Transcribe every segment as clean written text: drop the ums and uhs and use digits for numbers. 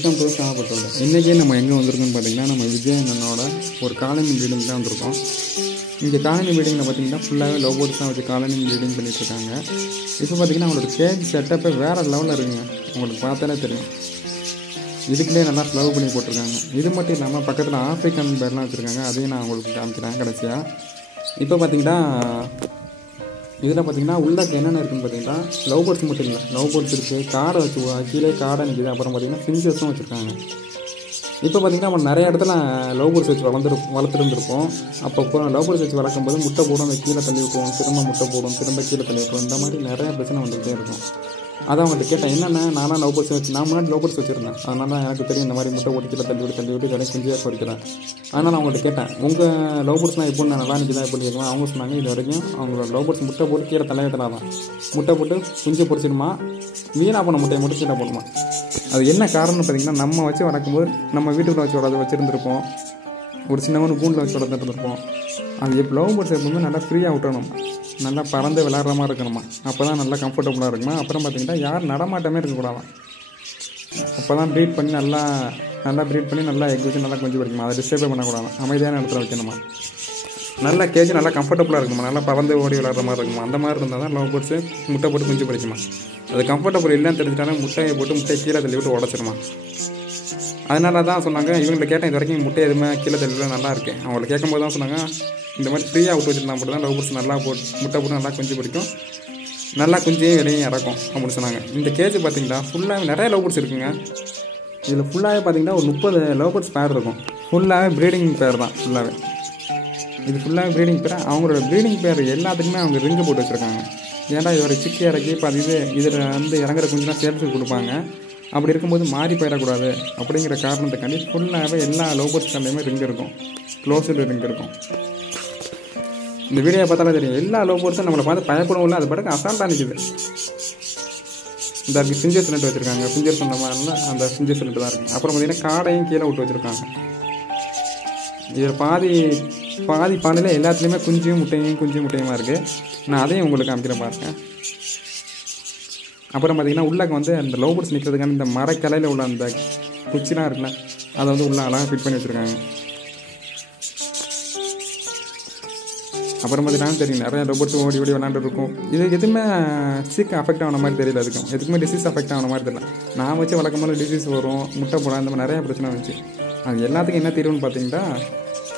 Welcome to சாப்பிட்டோட. இன்றைக்கி நம்ம எங்கே வந்திருக்கோம்னு பார்த்தீங்கன்னா, நம்ம விஜய் அண்ணனோட ஒரு காலனி ப்ரீடிங் தான் வந்திருக்கோம். இங்கே காலனி ப்ரீடிங்கில் பார்த்தீங்கன்னா ஃபுல்லாகவே லவ் பேர்ட்ஸ் தான் வச்சு காலனி ப்ரீடிங் பண்ணிகிட்ருக்காங்க. இப்போ பார்த்தீங்கன்னா அவங்களோட கேஜ் செட்டப்பே வேறு லெவலில் இருக்குங்க. உங்களுக்கு பார்த்தாலே தெரியும். இதுக்குள்ளே நல்லா ஸ்லவ் பண்ணி போட்டிருக்காங்க. இது மட்டும் இல்லாமல் பக்கத்தில் ஆஃப்ரிக்கன் பேர்லாம் வச்சுருக்காங்க. அதையும் நான் உங்களுக்கு காமிக்கிறேன் கடைசியாக. இப்போ பார்த்தீங்கன்னா இதில் பார்த்தீங்கன்னா உள்ள என்னென்ன இருக்குதுன்னு பார்த்தீங்கன்னா லவ் பேர்ட்ஸ் மட்டும் இல்லை, லவ் பேர்ட்ஸ் இருக்குது, காடை வச்சு கீழே காடை நிற்கிது. அப்புறம் பார்த்தீங்கன்னா ஃபின்ச்சஸும் வச்சுருக்காங்க. இப்போ பார்த்தீங்கன்னா நம்ம நிறைய இடத்துல லவ் பேர்ட்ஸ் வச்சு வளர்த்துருந்துருப்போம். அப்போ லவ் பேர்ட்ஸ் வச்சு வளர்க்கும்போது முட்டை போடும், அந்த கீழே தள்ளி விட்டுருவோம், திரும்ப முட்டை போடும், திரும்ப கீழே தள்ளி விட்டுருவோம். இந்த மாதிரி நிறையா பிரச்சனை வந்துகிட்டே இருக்கும். அதான் அவங்கள்ட்ட கேட்டேன், என்னென்ன நானும் லவ் பேர்ட்ஸ் வச்சு, நான் முன்னாடி லவ் பேர்ட்ஸ் வச்சுருந்தேன். அதனால எனக்கு தெரியும் இந்த மாதிரி முட்டை போட்டு கீழே தள்ளி விட்டு இதெல்லாம் குஞ்சியாக பொறிக்கிறேன். அதனால் அவங்கள்ட்ட கேட்டேன், உங்கள் லவ் பேர்ட்ஸ்லாம் எப்படி நல்லா நிற்கிதா எப்படி கேட்கலாம். அவங்க சொன்னாங்க இது வரைக்கும் அவங்களோட லவ் பேர்ட்ஸ் முட்டை போட்டு கீழே தலையிட்டலாம் தான். முட்டை போட்டு குஞ்சு பொறிச்சிடுமா, வீணாக போன முட்டையை மட்டும் கீழே போடுமா. அது என்ன காரணம்னு பார்த்தீங்கன்னா, நம்ம வச்சு வளர்க்கும்போது நம்ம வீட்டுக்குள்ளே வச்சு வச்சுருந்துருப்போம், ஒரு சின்னவனு கூண்டில் வச்சு வளர்த்துருந்துருப்போம். அது லவ் பேர்ட்ஸ் எப்பவுமே நல்லா ஃப்ரீயாக விட்டணும், நல்லா பறந்து விளாட்ற மாதிரி இருக்கணுமா. அப்போ தான் நல்லா கம்ஃபர்டபுளாக இருக்குமா. அப்புறம் பார்த்திங்கன்னா யார் நடமாட்டமே இருக்கக்கூடாதான். அப்போ தான் ப்ரீட் பண்ணி நல்லா ப்ரீட் பண்ணி நல்லா எக் வச்சு நல்லா கொஞ்சம் வைக்கணுமா. அதை டிஸ்டர்பே பண்ணக்கூடாது, அமைதியான இடத்துல வைக்கணுமா. நல்லா கேஜ் நல்லா கம்ஃபர்டபுளாக இருக்குமா, நல்லா பறந்து ஓடி விளாட்ற மாதிரி இருக்குமா. அந்த மாதிரி இருந்தால் தான் லவ் பேர்ட்ஸு முட்டை போட்டு குஞ்சு பறிக்குமா. அது கம்ஃபர்டபுள் இல்லைன்னு தெரிஞ்சிட்டாலும் முட்டையை கீழே தள்ளி விட்டு உடச்சிருமா. அதனால தான் சொன்னாங்க, இவங்களை கேட்டேன் இது வரைக்கும் முட்டை எதுவுமே கீழே தள்ளி நல்லா இருக்குது. அவங்கள கேட்கும்போது தான் சொன்னாங்க, இந்த மாதிரி ஃப்ரீயாக விட்டு வச்சுருந்தா மட்டும் தான் லவ் பேர்ட்ஸ் நல்லா முட்டை போட்டு நல்லா குஞ்சு பிடிக்கும், நல்லா குஞ்சையும் இடையும் இறக்கும் அப்படின்னு சொன்னாங்க. இந்த கேஜ் பார்த்தீங்கன்னா ஃபுல்லாக நிறைய லவ் பேர்ட்ஸ் இருக்குங்க. இதில் ஃபுல்லாகவே பார்த்தீங்கன்னா ஒரு 30 லவ் பேர்ட்ஸ் பேர் இருக்கும். ஃபுல்லாகவே ப்ரீடிங் பேர் தான். ஃபுல்லாகவே இது ஃபுல்லாகவே ப்ரீடிங் பேர். அவங்களோட ப்ரீடிங் பேர் எல்லாத்துக்குமே அவங்க ரிங்கு போட்டு வச்சுருக்காங்க. ஏன்னா இதோட சிக்கி இறக்கி இப்போ இதில் இறங்குற குஞ்சுலாம் சேர்த்து கொடுப்பாங்க. அப்படி இருக்கும்போது மாறி போயிடக்கூடாது அப்படிங்கிற காரணத்துக்காண்டி ஃபுல்லாகவே எல்லா லவ் பேர்ட்ஸ் கண்டையுமே ரிங் இருக்கும், க்ளோஸ்டு ரிங் இருக்கும். இந்த வீடியோ பார்த்தாலே தெரியும், எல்லா லவ் பேர்ட்ஸும் நம்மளை பார்த்து பயப்படவும் இல்லை, அது பாட்டுக்கு அசால்ட்டாக நிற்கிது. இந்த ஃபிஞ்சர்ஸ் நெட் வச்சுருக்காங்க. ஃபிஞ்சர்ஸ் சொன்ன மாதிரினா அந்த ஃபிஞ்சர்ஸ் நெட்டு தான் இருக்குது. அப்புறம் பார்த்திங்கன்னா காடையும் கீழே விட்டு வச்சுருக்காங்க. இதில் பாதி பானையில் எல்லாத்துலேயுமே குஞ்சு முட்டையுமா இருக்குது. நான் அதையும் உங்களுக்கு காமிக்கிறேன் பாருங்கள். அப்புறம் பார்த்திங்கன்னா உள்ளக்க அந்த லவ் பேர்ட்ஸ் நிற்கிறதுக்கான இந்த மரக்கலையில் உள்ள அந்த குச்சிலாம் இருக்குல்ல, அதை உள்ளே அழகாக ஃபிட் பண்ணி வச்சுருக்காங்க. அப்புறம் பார்த்தீங்கன்னா தெரியும் நிறைய லவ் பேர்ட்ஸ் ஓடி விளாண்டுருக்கும். இது எதுவுமே சீக்கிரம் அஃபெக்ட் ஆன மாதிரி தெரியல. எதுக்குமே டிசீஸ் அஃபெக்ட் ஆன மாதிரி தெரியல. நான் வச்சு வளர்க்கும் போது டிசீஸ் வரும், முட்டை போட, இந்த மாதிரி நிறையா பிரச்சனை வந்துச்சு. அது எல்லாத்துக்கும் என்ன தீர்வுன்னு பார்த்தீங்கன்னா,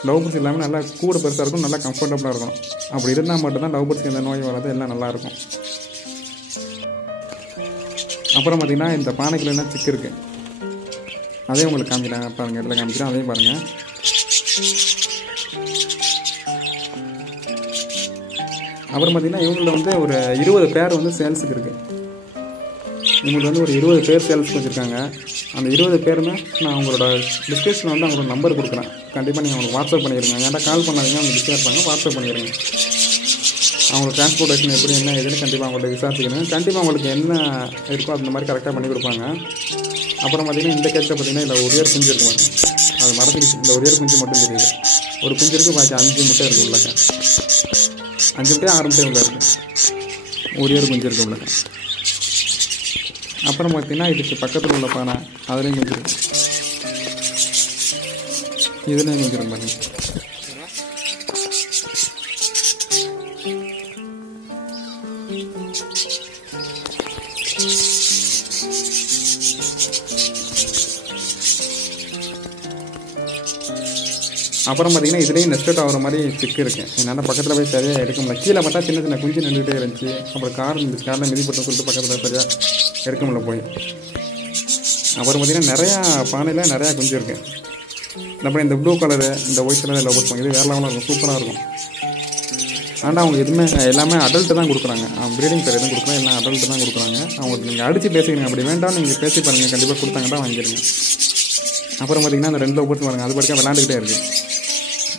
லவ் பேர்ட்ஸ் இல்லாமல் நல்லா கூட பெருசாக இருக்கும், நல்லா கம்ஃபர்டபுளாக இருக்கும். அப்படி இருந்தால் மட்டும்தான் லவ் பேர்ட்ஸ்க்கு எந்த நோய் வராது, எல்லாம் நல்லாயிருக்கும். அப்புறம் பார்த்திங்கன்னா இந்த பானைக்குள்ள என்ன சிக்கு இருக்குது, அதையும் உங்களுக்கு காமிக்கிறேன் பாருங்கள். இடத்துல காமிக்கிறேன், அதையும் பாருங்கள். அப்புறம் பார்த்திங்கன்னா இவங்களில் ஒரு 20 பேர் சேல்ஸுக்கு இருக்குது. இவங்களுக்கு ஒரு 20 பேர் சேல்ஸுக்கு வச்சுருக்காங்க. அந்த 20 பேருமே நான் அவங்களோட டிஸ்கிரிப்ஷனில் அவங்களோட நம்பர் கொடுக்குறேன். கண்டிப்பாக நீங்கள் அவங்களுக்கு வாட்ஸ்அப் பண்ணிடுங்க. ஏன்டா கால் பண்ணாதீங்க, அவங்க பிஸியாக இருப்பாங்க, வாட்ஸ்அப் பண்ணிடுங்க. அவங்களுக்கு டிரான்ஸ்போர்ட்டேஷன் எப்படி என்ன எதுன்னு கண்டிப்பாக அவங்கள்ட்ட விசாரிச்சுக்கணும். கண்டிப்பாக அவங்களுக்கு என்ன இருக்கோ அந்த மாதிரி கரெக்டாக பண்ணி கொடுப்பாங்க. அப்புறம் பார்த்திங்கன்னா இந்த கேஸில் பார்த்திங்கன்னா இல்லை ஒரு இயர் குஞ்சு இருக்க மாட்டேன், அது மரத்துக்கு இந்த ஒரு இயர் குஞ்சு மட்டும் தெரியுது. ஒரு குஞ்சு இருக்குது, பாக்கி 5 முட்டை இருக்குது உள்ளக்க. 5 முட்டை 6 முட்டை உள்ள இருக்குது, ஒரு இயர் குஞ்சு இருக்குது உள்ளக்க. அப்புறம் பார்த்திங்கன்னா இதுக்கு பக்கத்தில் உள்ள பானை, அதுலேயும் குஞ்சு இருக்குது, இதுலேயும் குஞ்சு இருக்கு பாருங்க. அப்புறம் பார்த்திங்கன்னா இதுலேயும் நெஸ்டட் ஆகிற மாதிரி சிக்கு இருக்குது. என்னால் பக்கத்தில் போய் சரியாக எடுக்க முடியல. கீழே பார்த்தா சின்ன குஞ்சு நின்றுகிட்டே இருந்துச்சு. அப்புறம் காரில் மிதிப்பட்டு சொல்லிட்டு பக்கத்தில் சரியாக எடுக்க முடியல போய். அப்புறம் பார்த்திங்கன்னா நிறையா பானையில் நிறையா குஞ்சு இருக்குது. அப்புறம் இந்த ப்ளூ கலரு, இந்த ஒயிட் கலரில் லவ் பேர்ட்ஸ் இது வேறு லெவலாக இருக்கும், சூப்பராக இருக்கும். ஆனால் அவங்க எதுவுமே எல்லாமே அடல்ட்டு தான் கொடுக்குறாங்க. ப்ரீடிங் பேர் எதுவும் கொடுக்குறாங்க, எல்லாம் அடல்ட்டு தான் கொடுக்குறாங்க. அவங்களுக்கு நீங்கள் அடித்து பேசிக்கிறீங்க, அப்படி வேண்டாம் நீங்கள் பேசி பாருங்கள், கண்டிப்பாக கொடுத்தாங்கன்னா வாங்கிடுங்க. அப்புறம் பார்த்திங்கன்னா அந்த 2 லவ் பேர்ட்ஸ் பாருங்கள், அது படிக்க விளாண்டுக்கிட்டே இருக்குது.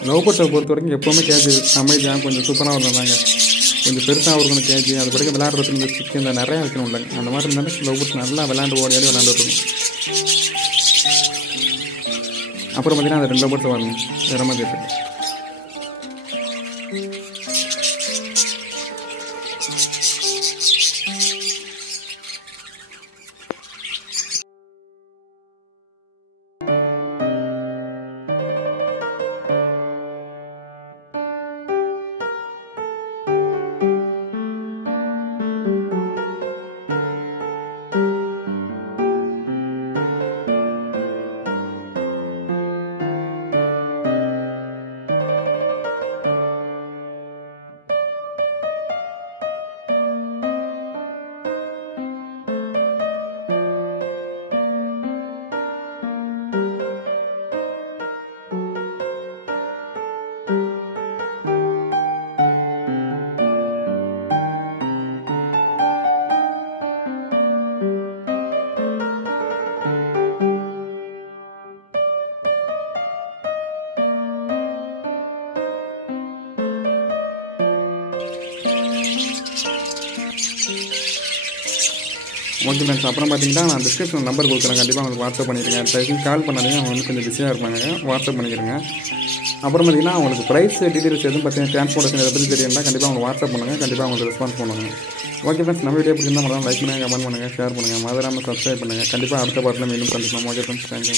லவ் பேர்ட்ஸை பொறுத்த வரைக்கும் எப்போவுமே கேஜ் அமைதியாக கொஞ்சம் சூப்பராக இருந்தாங்க, கொஞ்சம் பெருசாக இருக்கணும் கேஜ். அது படிக்க விளையாடுறதுக்கு இந்த ஸ்டிக்கு இந்த நிறையா வைக்கணும் இல்லை, அந்த மாதிரி இருந்தாலும் லவ் பேர்ட்ஸ் நல்லா விளையாண்டு ஓடி விளையாண்டுருக்கணும். அப்புறம் பார்த்திங்கன்னா அந்த 2 லவ் பேர்ட்ஸ் பாருங்கள் வேறு மாதிரி இருக்குது. ஓகே ஃப்ரெண்ட்ஸ், அப்புறம் பார்த்தீங்கன்னா நான் டிஸ்கிரிப்ஷன் நம்பர் கொடுக்குறேன், கண்டிப்பாக அவங்களுக்கு வாட்ஸ்அப் பண்ணிடுங்க. டைம் கால் பண்ணாதீங்க, அவங்க வந்து கொஞ்சம் பிஸியாக இருப்பாங்க, வாட்ஸ்அப் பண்ணிக்கிறேங்க. அப்புறம் பார்த்தீங்கன்னா அவங்களுக்கு ப்ரைஸ் டீட்டெயில்ஸ் எதுவும் பார்த்தீங்கன்னா டிரான்ஸ்போர்ட்டேஷன் எதை பற்றி தெரியும்னா கண்டிப்பாக அவங்க வாட்ஸ்அப் பண்ணுங்கள், கண்டிப்பாக அவங்களுக்கு ரெஸ்பான்ஸ் பண்ணுவாங்க. ஓகே ஃப்ரெண்ட்ஸ், நம்ம வீடியோ பிடிச்சிருந்தா மட்டும் லைக் பண்ணுங்கள், கமெண்ட் பண்ணுங்கள், ஷேர் பண்ணுங்கள், மறக்காம சப்ஸ்கிரைப் பண்ணுங்கள். கண்டிப்பாக அடுத்த பார்ட்டில் மீண்டும் சந்திக்கலாம். Okay friends, thank you.